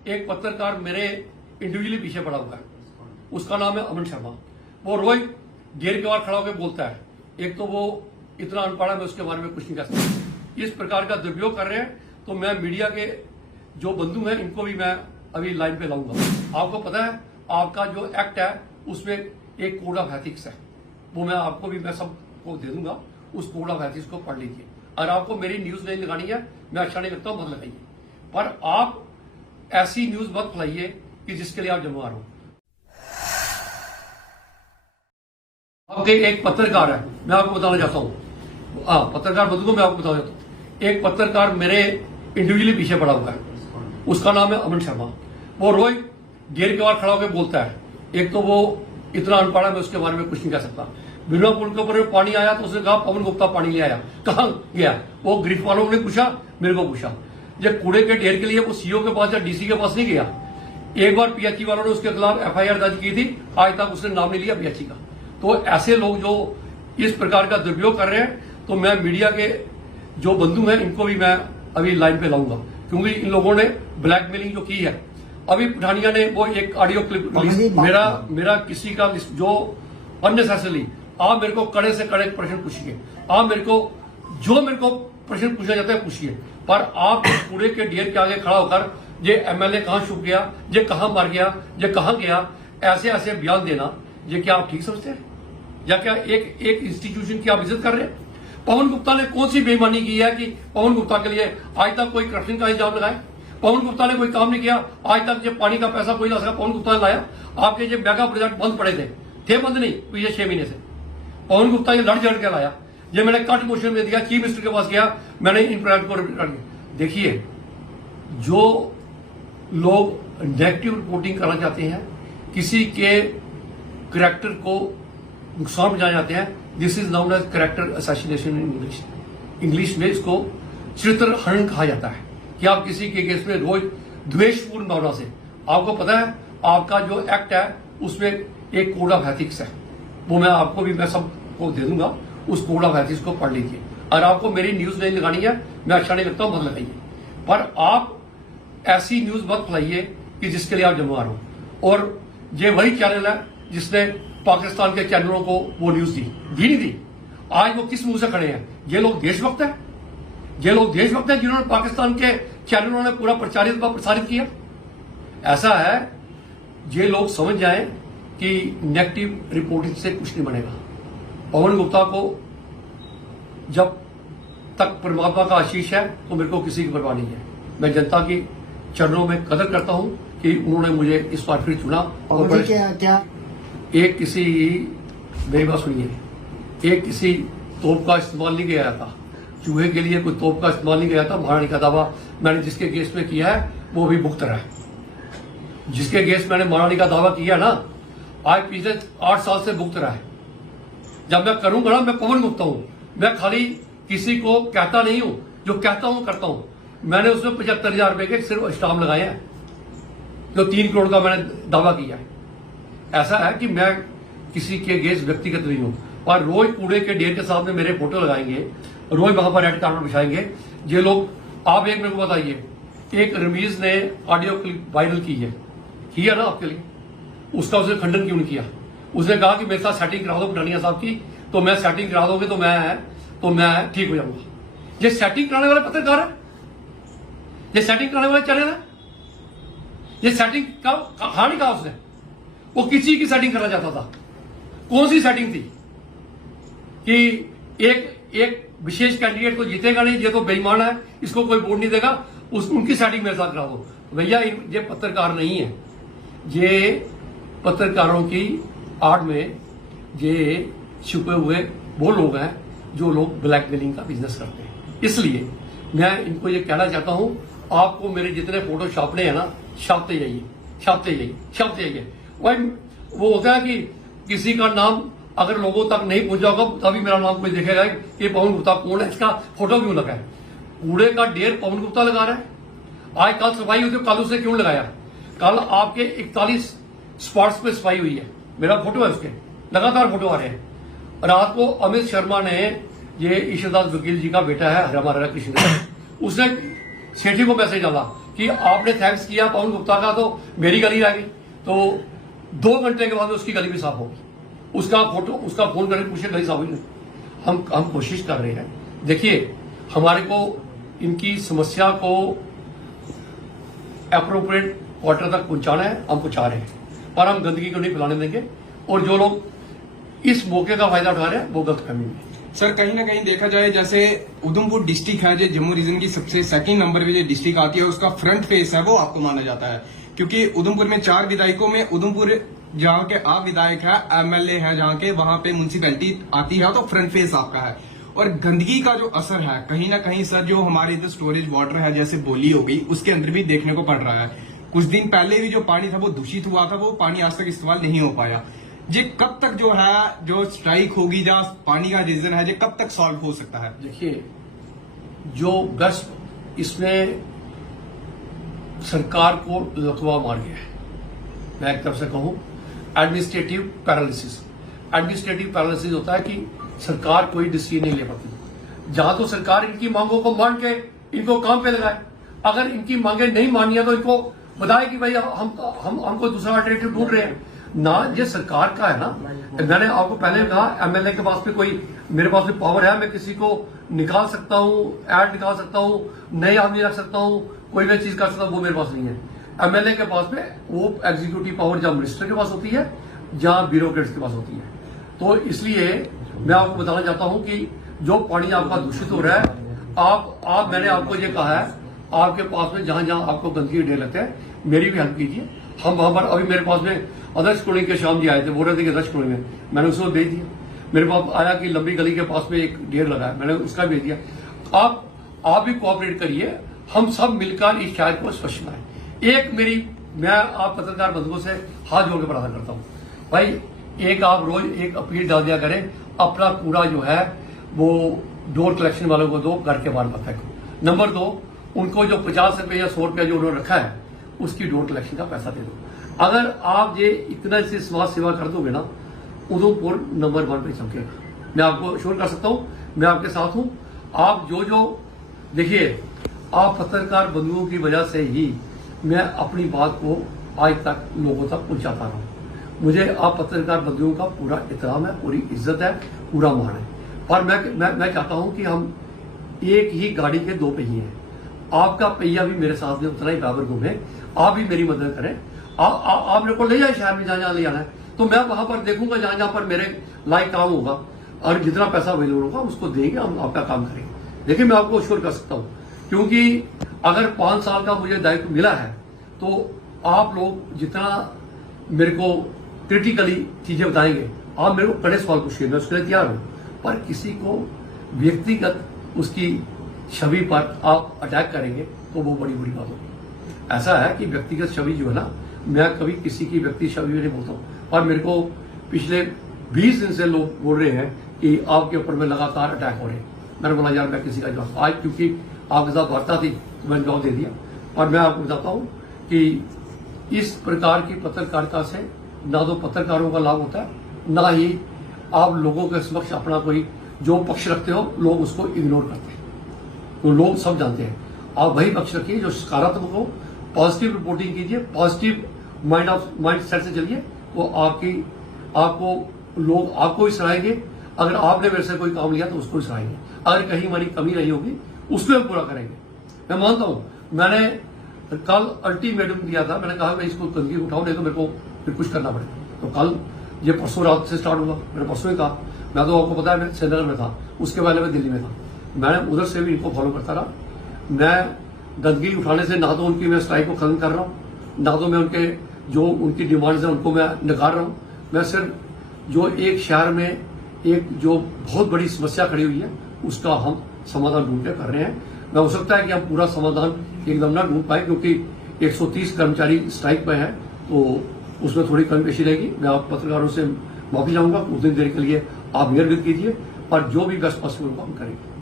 एक पत्रकार मेरे इंडिविजुअली पीछे पड़ा हुआ है, उसका नाम है अमन शर्मा। वो रोज गेर के बाहर खड़ा होकर बोलता है। एक तो वो इतना अनपढ़ है, मैं उसके बारे में कुछ नहीं कह सकता। इस प्रकार का दुरुपयोग कर रहे हैं, तो मैं मीडिया के जो बंधु हैं इनको भी मैं अभी लाइन पे लाऊंगा। आपको पता है आपका जो एक्ट है उसमें एक कोड ऑफ एथिक्स है, वो मैं आपको भी मैं सबको दे दूंगा। उस कोड ऑफ एथिक्स को पढ़ लीजिए। अगर आपको मेरी न्यूज नहीं लगानी है, मैं अच्छा नहीं लगता, मत लगाइए, पर आप ऐसी न्यूज मत फैलाइए कि जिसके लिए आप जिम्मेदार हो। आपके एक पत्रकार है, मैं आपको बताना चाहता हूँ, पत्रकार बंधु को मैं आपको बताना चाहता हूँ। एक पत्रकार मेरे इंडिविजुअली पीछे पड़ा हुआ है, उसका नाम है अमन शर्मा। वो रोज गेर के बाहर खड़ा होकर बोलता है। एक तो वो इतना अनपढ़ है, मैं उसके बारे में कुछ नहीं कह सकता। बिना पुल के ऊपर पानी आया तो उसने कहा पवन गुप्ता पानी ले आया, कहां गया? वो ग्रिफ वालों ने पूछा, मेरे को पूछा। जब कूड़े के ढेर के लिए वो सीओ के पास या डीसी के पास नहीं गया। एक बार पीएचई वालों ने उसके खिलाफ एफआईआर दर्ज की थी, आज तक उसने नाम नहीं लिया पीएचई का। तो ऐसे लोग जो इस प्रकार का दुरुपयोग कर रहे हैं, तो मैं मीडिया के जो बंधु हैं इनको भी मैं अभी लाइन पे लाऊंगा, क्योंकि इन लोगों ने ब्लैकमेलिंग जो की है। अभी पठानिया ने वो एक ऑडियो क्लिप मेरा किसी का जो अननेसेसरली, आप मेरे को कड़े से कड़े प्रश्न पूछिए, आप मेरे को जो प्रश्न पूछा जाता है पूछिए, पर आप कूड़े के ढेर के आगे खड़ा होकर ये एमएलए कहां छुप गया, ये कहां मर गया, ये कहां गया, ऐसे ऐसे बयान देना, ये क्या आप ठीक समझते हैं? या क्या एक इंस्टीट्यूशन की आप इज्जत कर रहे हैं? पवन गुप्ता ने कौन सी बेईमानी की है कि पवन गुप्ता के लिए आज तक कोई करप्शन का इल्जाम लगाए? पवन गुप्ता ने कोई काम नहीं किया, आज तक जो पानी का पैसा कोई ला सका, पवन गुप्ता ने लाया। आपके जो मेगा प्रोजेक्ट बंद पड़े थे बंद नहीं पिछले 6 महीने से, पवन गुप्ता ये लड़ जड़ के लाया। ये मैंने कट मोशन में दिया, चीफ मिनिस्टर के पास गया, मैंने इन प्रोजेक्ट को रिपोर्ट किया। देखिए, जो लोग नेगेटिव रिपोर्टिंग करना चाहते हैं, किसी के करैक्टर को नुकसान पहुंचाना चाहते हैं, this is known as character assassination in English में इसको चरित्र हनन कहा जाता है, कि आप किसी के केस में रोज द्वेषपूर्ण भावना से, आपको पता है आपका जो एक्ट है उसमें एक कोड ऑफ एथिक्स है, वो मैं आपको भी मैं सबको दे दूंगा। उस कोड ऑफ एथिक्स को पढ़ लीजिए। अगर आपको मेरी न्यूज नहीं लगानी है, मैं अच्छा नहीं लगता, मत लगाइए, पर आप ऐसी न्यूज मत फैलाइए कि जिसके लिए आप जिम्मेदार हो। और ये वही चैनल है जिसने पाकिस्तान के चैनलों को वो न्यूज दी नहीं दी। आज वो किस मुंह से खड़े हैं? ये लोग देशभक्त हैं, ये लोग देशभक्त हैं जिन्होंने पाकिस्तान के चैनलों ने पूरा प्रसारित किया। ऐसा है, ये लोग समझ जाएं कि नेगेटिव रिपोर्टिंग से कुछ नहीं बनेगा। पवन गुप्ता को जब तक परमात्मा का आशीष है तो मेरे को किसी की परवाह नहीं है। मैं जनता की चरणों में कदर करता हूं कि उन्होंने मुझे इस बार फिर चुना। और क्या एक किसी, मेरी बात सुनिए, एक किसी तोप का इस्तेमाल नहीं किया था, चूहे के लिए कोई तोप का इस्तेमाल नहीं किया था। महारानी का दावा मैंने जिसके केस में किया है वो भी भुगत रहा है। जिसके केस मैंने महारानी का दावा किया ना, आज पिछले 8 साल से भुगत रहा है। जब मैं करूंगा ना, मैं पवन गुप्ता हूं, मैं खाली किसी को कहता नहीं हूं, जो कहता हूं करता हूं। मैंने उसमें 75,000 रुपए के सिर्फ स्टाम्प लगाए हैं, जो 3 करोड़ का मैंने दावा किया है। ऐसा है कि मैं किसी के अगेंस्ट व्यक्तिगत नहीं हूं, और रोज कूड़े के ढेर के सामने मेरे फोटो लगाएंगे, रोज वहां पर रेड कार्पेट बिछाएंगे ये लोग। आप एक मेरे को बताइए, एक रमीज ने ऑडियो क्लिप वायरल की है, किया ना आपके लिए, उसका उसने खंडन क्यों नहीं किया? उसने कहा कि मेरे साथ सेटिंग करा दो पठानिया साहब की, तो मैं सेटिंग करा दोगे तो मैं ठीक हो जाऊंगा। ये सेटिंग कराने वाले पत्रकार है, ये सेटिंग कराने वाले चैनल है। ये सेटिंग कहा नहीं कहा उसने, वो किसी की सेटिंग करना चाहता था। कौन सी सेटिंग थी कि एक विशेष कैंडिडेट को जीतेगा नहीं, ये तो बेईमान है, इसको कोई वोट नहीं देगा, उनकी सेटिंग मेरे साथ करा दो। भैया ये पत्रकार नहीं है, ये पत्रकारों की आड़ में ये छुपे हुए वो लोग हैं जो लोग ब्लैकमेलिंग का बिजनेस करते हैं। इसलिए मैं इनको ये कहना चाहता हूं, आपको मेरे जितने फोटो छापने हैं ना, छापते जाइए। वही वो होता है कि किसी का नाम अगर लोगों तक नहीं पहुंचा होगा तभी मेरा नाम कोई देखेगा कि पवन गुप्ता कौन है, इसका फोटो क्यों लगा है। कूड़े का ढेर पवन गुप्ता लगा रहा है। आज कल सफाई हुई, कल उसने क्यों लगाया? कल आपके 41 स्पॉट्स पे सफाई हुई है, मेरा फोटो है उसके, लगातार फोटो आ रहे हैं। रात को अमित शर्मा ने, ये ईश्वरदास वकील जी का बेटा है हमारा कृष्ण, उसने सेठी को मैसेज डाला कि आपने थैंक्स किया पवन गुप्ता का तो मेरी गली रह गई, तो 2 घंटे के बाद उसकी गली भी साफ होगी। उसका फोन करके पूछे गली साफ हुई नहीं। हम कोशिश कर रहे हैं। देखिए, हमारे को इनकी समस्या को अप्रोप्रिएट क्वार्टर तक पहुंचाना है, हम पहुंचा रहे हैं, पर हम गंदगी को नहीं फैलाने देंगे। और जो लोग इस मौके का फायदा उठा रहे हैं वो गलत फहमी है। सर, कहीं ना कहीं देखा जाए, जैसे उधमपुर डिस्ट्रिक्ट है जो जम्मू रीजन की सबसे सेकंड नंबर पे जो डिस्ट्रिक्ट आती है, उसका फ्रंट फेस है वो आपको माना जाता है, क्योंकि उधमपुर में 4 विधायकों में उधमपुर जहाँ के आप विधायक है, एमएलए है जहाँ के, वहां पे म्युनिसिपैलिटी आती है, तो फ्रंट फेस आपका है। और गंदगी का जो असर है कहीं ना कहीं सर, जो हमारे इधर स्टोरेज वाटर है जैसे बोली हो गई, उसके अंदर भी देखने को पड़ रहा है। कुछ दिन पहले भी जो पानी था वो दूषित हुआ था, वो पानी आज तक इस्तेमाल नहीं हो पाया। ये कब तक जो है जो स्ट्राइक होगी जहाँ पानी का रीजन है, ये कब तक सॉल्व हो सकता है? देखिए, जो गैस इसमें सरकार को लकवा मार गया है, मैं एक तरफ से कहूं एडमिनिस्ट्रेटिव पैरालिसिस। एडमिनिस्ट्रेटिव पैरालिसिस होता है कि सरकार कोई डिसीजन नहीं ले पाती। जहां तो सरकार इनकी मांगों को मान के इनको काम पे लगाए, अगर इनकी मांगे नहीं मानी है तो इनको बताए कि भाई हमको दूसरा अल्टरनेटिव ढूंढ रहे हैं ना। ये सरकार का है ना। मैंने आपको पहले कहा, एमएलए के पास में कोई, मेरे पास में पावर है, मैं किसी को निकाल सकता हूं, ऐड निकाल सकता हूं, नए आदमी रख सकता हूं, कोई भी चीज कर सकता हूं, वो मेरे पास नहीं है। एमएलए के पास में वो एग्जीक्यूटिव पावर जहां मिनिस्टर के पास होती है, जहां ब्यूरोक्रेट्स के पास होती है। तो इसलिए मैं आपको बताना चाहता हूं कि जो पानी आपका दूषित हो रहा है, मैंने आपको ये कहा है, आपके पास में जहां जहां आपको गंदगी ढेर लगते हैं, मेरी भी हेल्प कीजिए। हम वहां पर, अभी मेरे पास में आदर्श कॉलोनी के शाम जी आए थे, बोल रहे थे कि आदर्श कॉलोनी में, मैंने उसको भेज दिया। मेरे पास आया कि लंबी गली के पास में एक ढेर लगा है, मैंने उसका भेज दिया। आप भी कोऑपरेट करिए, हम सब मिलकर इस शहर को स्वच्छ बनाएं। मैं आप पत्रकार बंधुओं से हाथ जोड़ के प्रार्थना करता हूं, भाई आप रोज एक अपील डाल दिया करें, अपना कूड़ा जो है वो डोर कलेक्शन वालों को दो, घर के बाहर मत फेंको। नंबर 2, उनको जो 50 रुपए या 100 रुपया जो उन्होंने रखा है, उसकी डोर कलेक्शन का पैसा दे दो। अगर आप ये इतना से समाज सेवा कर दोगे ना, उधमपुर नंबर 1 पे चमकेगा। मैं आपको श्योर कर सकता हूं, मैं आपके साथ हूं। आप जो देखिए, आप पत्रकार बंधुओं की वजह से ही मैं अपनी बात को आज तक लोगों तक पहुंचाता रहा हूं। मुझे आप पत्रकार बंधुओं का पूरा एहतराम है, पूरी इज्जत है, पूरा मान है। और मैं चाहता हूं कि हम एक ही गाड़ी के 2 पहिए हैं। आपका पहिया भी मेरे साथ में उतना ही बराबर घूमे, आप भी मेरी मदद करें। आप मेरे को ले जाए शहर में जहां जहां ले जाना है, तो मैं वहां पर देखूंगा जहां जहां पर मेरे लायक काम होगा, और जितना पैसा अवेलेबल होगा उसको देंगे, हम आपका काम करेंगे। देखिए, मैं आपको अश्योर कर सकता हूं, क्योंकि अगर 5 साल का मुझे दायित्व मिला है, तो आप लोग जितना मेरे को क्रिटिकली चीजें बताएंगे, आप मेरे को कड़े सवाल पूछिए, मैं उसके लिए तैयार हूं। पर किसी को व्यक्तिगत उसकी छवि पर आप अटैक करेंगे तो वो बड़ी बुरी बात होगी। ऐसा है कि व्यक्तिगत छवि जो है ना, मैं कभी किसी की व्यक्ति छवि में नहीं बोलता हूं। और मेरे को पिछले 20 दिन से लोग बोल रहे हैं कि आपके ऊपर में लगातार अटैक हो रहे हैं। मैंने बोला यार, मैं किसी का जवाब, आज क्योंकि आपके साथ वार्ता थी तो मैंने जवाब दे दिया। और मैं आपको बताता हूं कि इस प्रकार की पत्रकारिता से ना तो पत्रकारों का लाभ होता है, ना ही आप लोगों के समक्ष अपना कोई जो पक्ष रखते हो, लोग उसको इग्नोर करते हैं। तो लोग सब जानते हैं, आप वही पक्ष रखिए जो सकारात्मक हो, पॉजिटिव रिपोर्टिंग कीजिए, पॉजिटिव माइंड सेट से चलिए, तो लोग आपको भी सराहेंगे। अगर आपने मेरे से कोई काम लिया तो उसको भी सराहेंगे। अगर कहीं हमारी कमी रही होगी उसको हम पूरा करेंगे। मैं मानता हूं, मैंने कल अल्टीमेटम दिया था, मैंने कहा मैं इसको गंदगी उठाऊं, नहीं तो मेरे को फिर कुछ करना पड़ेगा। तो कल ये परसों रात से स्टार्ट हुआ, मैंने परसों ही कहा। मैं तो आपको पता है मैं श्रीनगर में था, उसके पहले मैं दिल्ली में था, मैंने उधर से भी इनको फॉलो करता रहा। मैं गंदगी उठाने से ना तो उनकी मैं स्ट्राइक को खत्म कर रहा हूँ, ना तो मैं उनकी डिमांड्स हैं उनको मैं नकार रहा हूँ। मैं सिर्फ जो एक शहर में एक जो बहुत बड़ी समस्या खड़ी हुई है उसका हम समाधान ढूंढ के कर रहे हैं। मैं हो सकता है कि हम पूरा समाधान एकदम ना ढूंढ पाए, क्योंकि 130 कर्मचारी स्ट्राइक पे हैं, तो उसमें थोड़ी कमी पेशी रहेगी। मैं आप पत्रकारों से माफी चाहूंगा, उतनी देर के लिए आप मेहरबानी कीजिए, और जो भी बेस्ट पॉसिबल हम करेंगे।